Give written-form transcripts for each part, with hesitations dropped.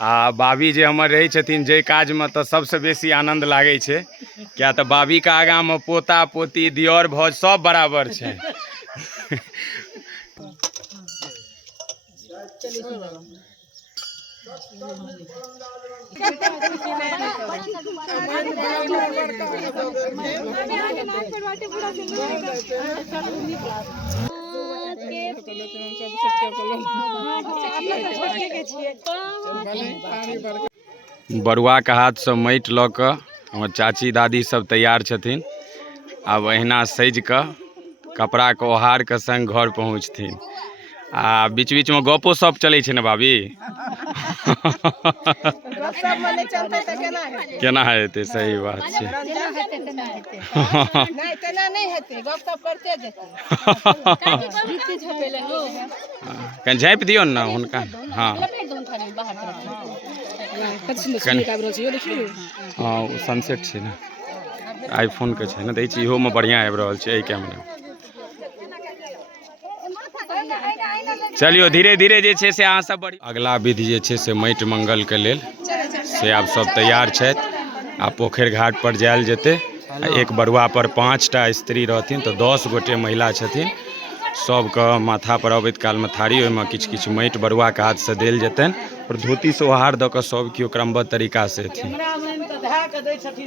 आ बाबी जे हमर रहै छथिन जाहि काजमे तऽ सबसँ बेसी आनंद लागै छै, किया तऽ बाबीके आगाँमे पोता पोती दियर भौज सब बराबर छै। बरुआके हाथसँ माटि लऽ कऽ हमर चाची दादी सब तैयार छथिन। आब अहिना सजि कऽ कपड़ाके ओहारके संग घर पहुँचथिन। आ बीच बीचमे गपो सब चलै छै ने बाबी। केना हेतै, सही बात छै। कनि झाँपि दियौ ने हुनका। हाँ हाँ, ओ सनसेट छै ने, आईफोनके छै ने, दै छी इहोमे बढ़िआँ आबि रहल छै एहि कैमरा। चलियौ धीरे धीरे जे छै से अहाँ सब बढ़िआँ। अगला विधि जे छै से माटि मंगलके लेल से आब सब तैयार छथि। आ पोखरि घाट पर जायल जेतै। एक बरुआ पर 5टा स्त्री रहथिन तऽ 10 गोटे महिला छथिन। सबके माथा पर अबैत कालमे थारी, ओहिमे किछु किछु माटि बरुआके हाथसँ देल जेतनि और धोतीसँ ओहार दऽ कऽ सब केओ क्रमबद्ध तरीकासँ एथिन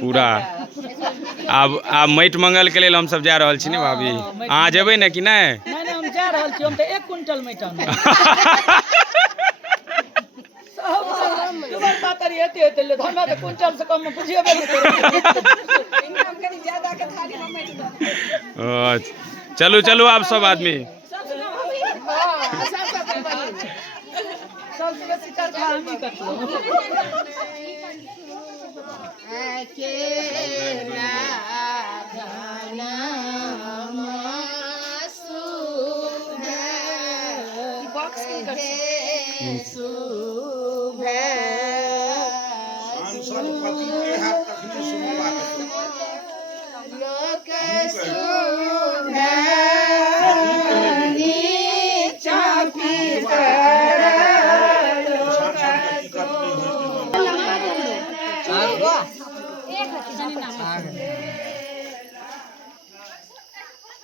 पूरा। आब माटि मंगलके लेल हमसब जा रहल छी ने भाभी, अहाँ जेबै ने कि नहि? हम जा रहल छी, हम तऽ 1 क्विंटल माटि आनब। तुम्हारे पातरी हेते ले हमरा तऽ क्विंटल से कम में बुझिएबे नहीं करे। चलू चलू आब सब आदमी। सबसे बेसी चर्चा हम ही करतो।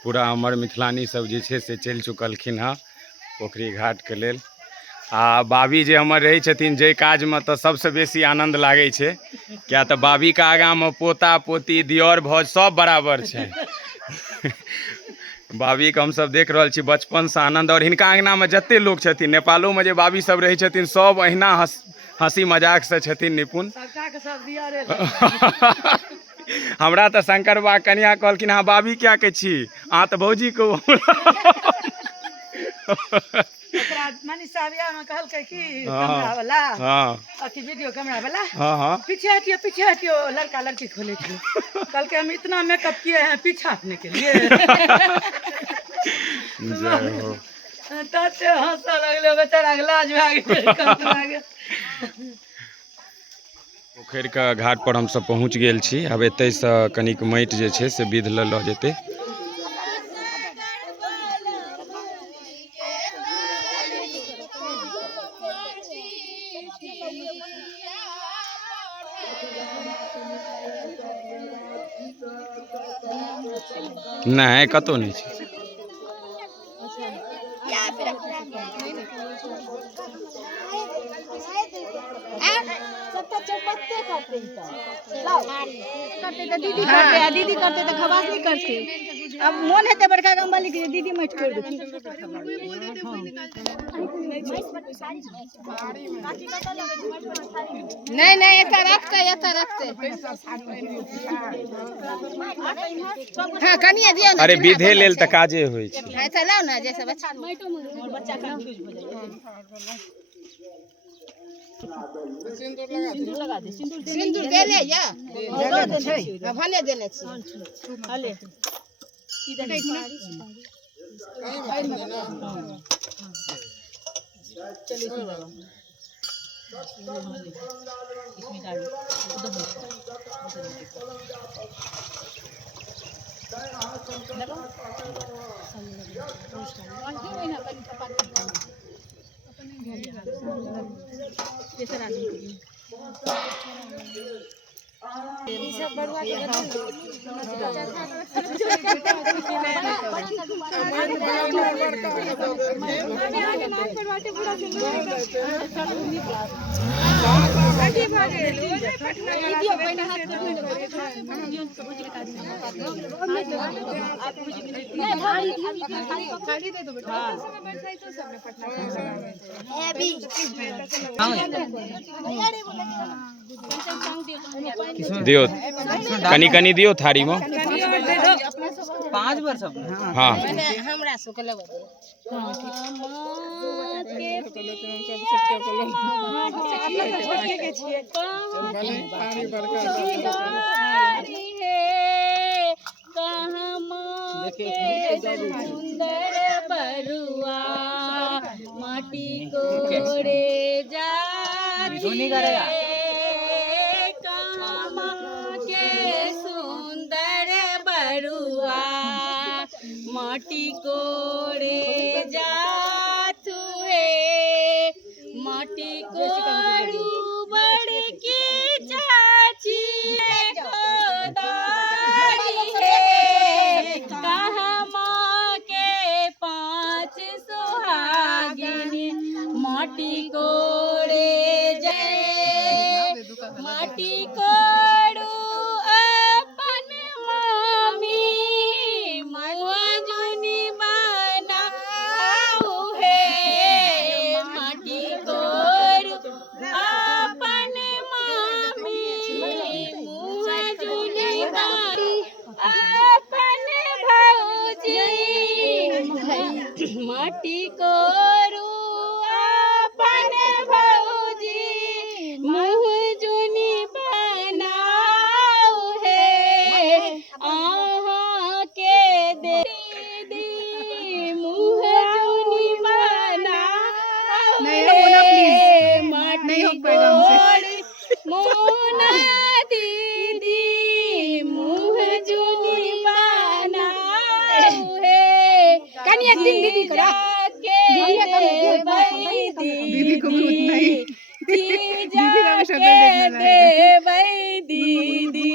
पूरा हमर मिथिलानी सब जे छै से चलि चुकलखिन हँ पोखरी घाटके लेल। आ बाबी जे हमर रहै छथिन जाहि काजमे तऽ सबसँ बेसी आनंद लागै छै, किया तऽ बाबीके आगाँमे पोता पोती दियर भौज सब बराबर छै। बाबीके हमसब देख रहल छी बचपनसँ आनंद। और हिनका अङ्गनामे जतेक लोक छथिन, नेपालोमे जे बाबी सब रहै छथिन सब अहिना हँसी मजाकसँ छथिन निपुण। हमरा तऽ शंकर बा कनिया कहलखिन अहाँ बाबी क्या के छी, अहाँ तऽ भौजी को। मनीषा बियाह में कहलकै कि कैमरा वाला, अथी वीडियो कैमरा वाला, पीछे हटियो लड़का लड़की खोले थे। कहलके हम इतना मेकअप किए हैं पीछे हटने के लिए। तते हंसऽ लगले बेचारा के लाज भाग। पोखरिके घाट पर हमसब पहुँच गेल छी। आब एतयसँ कनिक माटि जे छै से विध लऽ जेतै। नहीं कतौ नहीं छै। दीदी करते, दीदी करते तो खबास नहीं करते। अब मन है बड़का गंबाली के दीदी मत कर दो। नहीं नहीं ऐसा रखते। हाँ कनिया दियो ना। अरे विधे लेल तऽ काजे होइ छै। ऐसा लाओ ना जैसे बच्चा कंफ्यूज हो जाए। सिंदूर लगा दे। सिंदूर दे ले या भने देने छी। हले इधर चलिए इसमें डाल दियो कनी कनी दियो थारी में 5 वर्ष हाँ हमरा सबके लेबै सुंदर बरुआ माटी कोड़े जाती कहाँ के सुंदर बरुआ माटी कोड़े जातुए माटी कोड़ू बड़की चाची कोदारी है कहाँ के 5 सुहागिनी माटी कोड़े जाए माटी कोड़ू अपन मामी मुआजुनी बनाऊ है माटी कोड़ू अपन मामी मुआजुनी बनाऊ अपन भौजी माटी कोड़ू अपन भौजी मुँह जुनी बनाऊ है आहाँ के दीदी मुँह जुनी बनाऊ है माटी कोड़ी मोना दीदी मुँह जुनी बनाऊ है कन्या दीदी करा दीदी को नहीं दीदी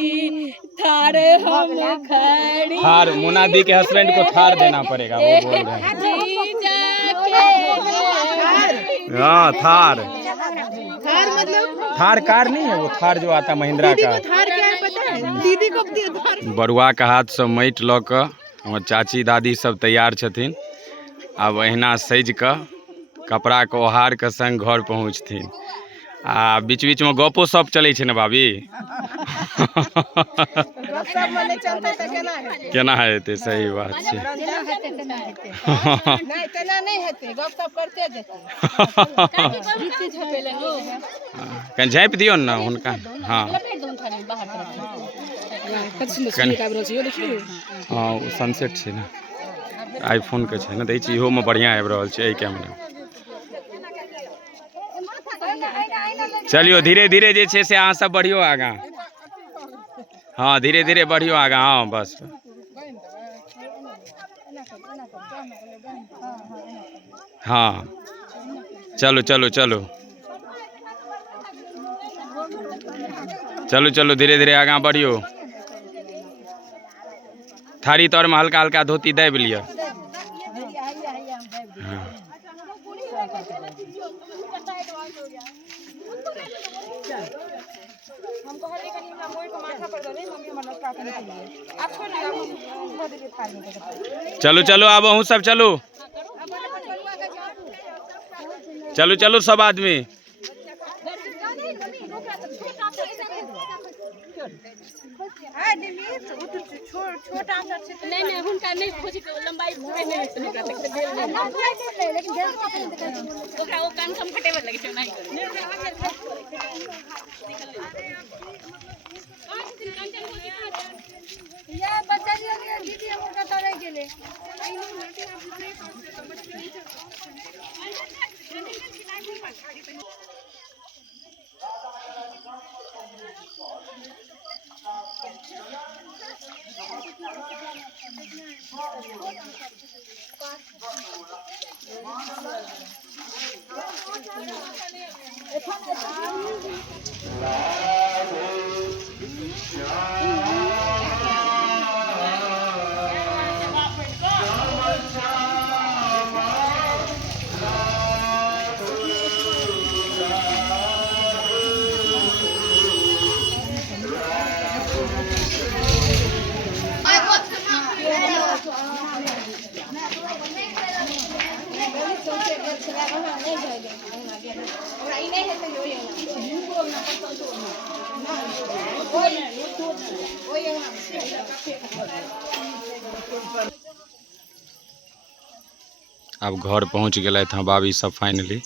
थार हम खड़ी थार मुनादी के हस्बैंड को थार देना पड़ेगा वो बोल रहे हैं हाँ थार मतलब थार कार नहीं है वो थार जो आता महिंद्रा का थार क्या है पता है दीदी को थार बरुआ का हाथ से माटि लऽ कऽ हमर चाची दादी सब तैयार छथिन आब अहिना सजि कऽ कपड़ा के ओहार के संग घर पहुँचथिन आ बीच बीच में गपो सब चलै छै ने भाभी केना हेतै सही बात छै कनि झाँपि दियौ ने हुनका हाँ हाँ ओ सनसेट छै ने आईफोन के छै ने दै छी इहो में बढ़िया आबि रहल छै एहि कैमरा चलियो धीरे धीरे जे छै से अहाँ सब बढ़ियो आगाँ हाँ धीरे धीरे बढ़ियो आगाँ हाँ बस हाँ चलो चलो चलो चलो चलो धीरे धीरे आगाँ बढ़ियो थारी तर में हल्का हल्का धोती दाबि लिअ हाँ चलो चलो अब अहूँ सब चलो चलो चलो सब आदमी नहीं हुनका नहीं खोज के लंबाई नहीं ओकरा ओ कान कंफर्टेबल लगे छै नहीं या बच्चा दीदी हम ओकरा तरै गेले अब घर पहुँच गए थे बाबी सब फाइनली।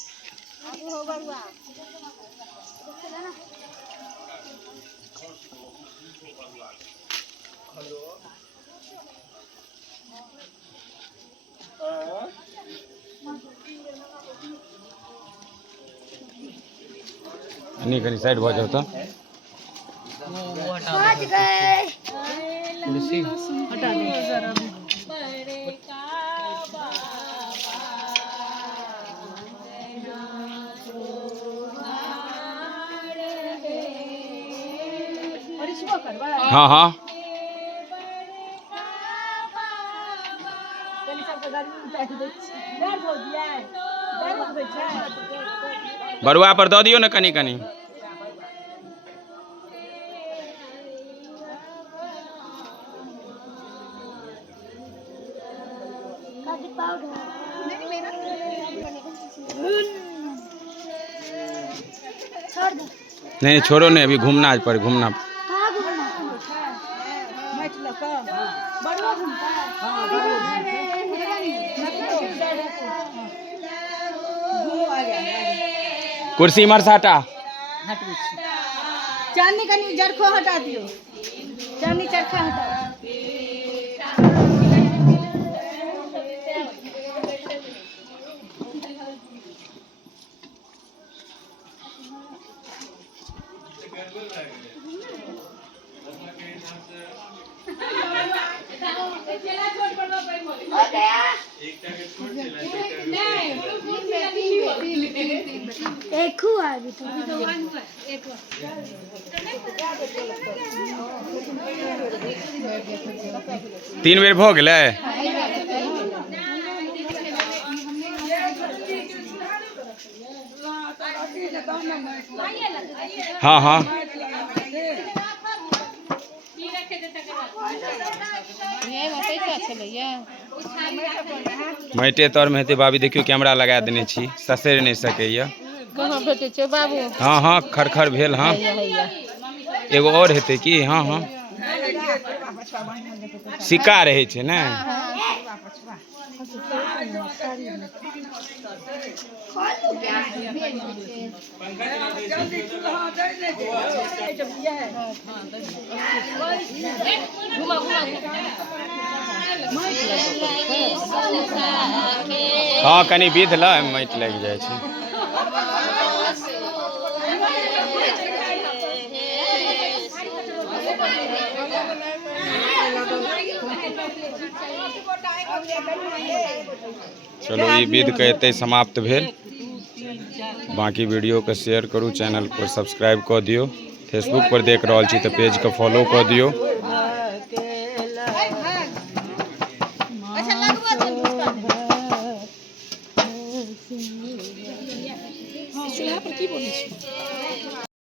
नहीं कहीं साइड हो जाओ तो कुर्सी हटा दे जरा भी। हाँ हाँ बरुआ पर दो दियो ना कनी कनी। नहीं छोड़ो नहीं, अभी घूमना है पर घूमना। कुर्सी इमर से हटा। चांदी कनी जरखो हटा दियो, चांदी चरखा हटा। एक हुआ अभी तो तीन बेर भो गेलै। हाँ हाँ माटे तर में हेतै बाबी, देखियो कैमरा लगा देने छी, ससैर नहीं सकैया। कहाँ भेटे छै बाबू? हाँ हाँ खरखर भेल। हाँ एगो और हेतै की? हाँ हाँ सिक्का रहे छै ने। हाँ कनी विध ल माटि लग जाए छै। चलो ये विध के एते समाप्त भेल। बाकी वीडियो के शेयर करू, चैनल पर सब्सक्राइब कर दियो। फेसबुक पर देख रहा छी तो पेज के फॉलो कर दियो।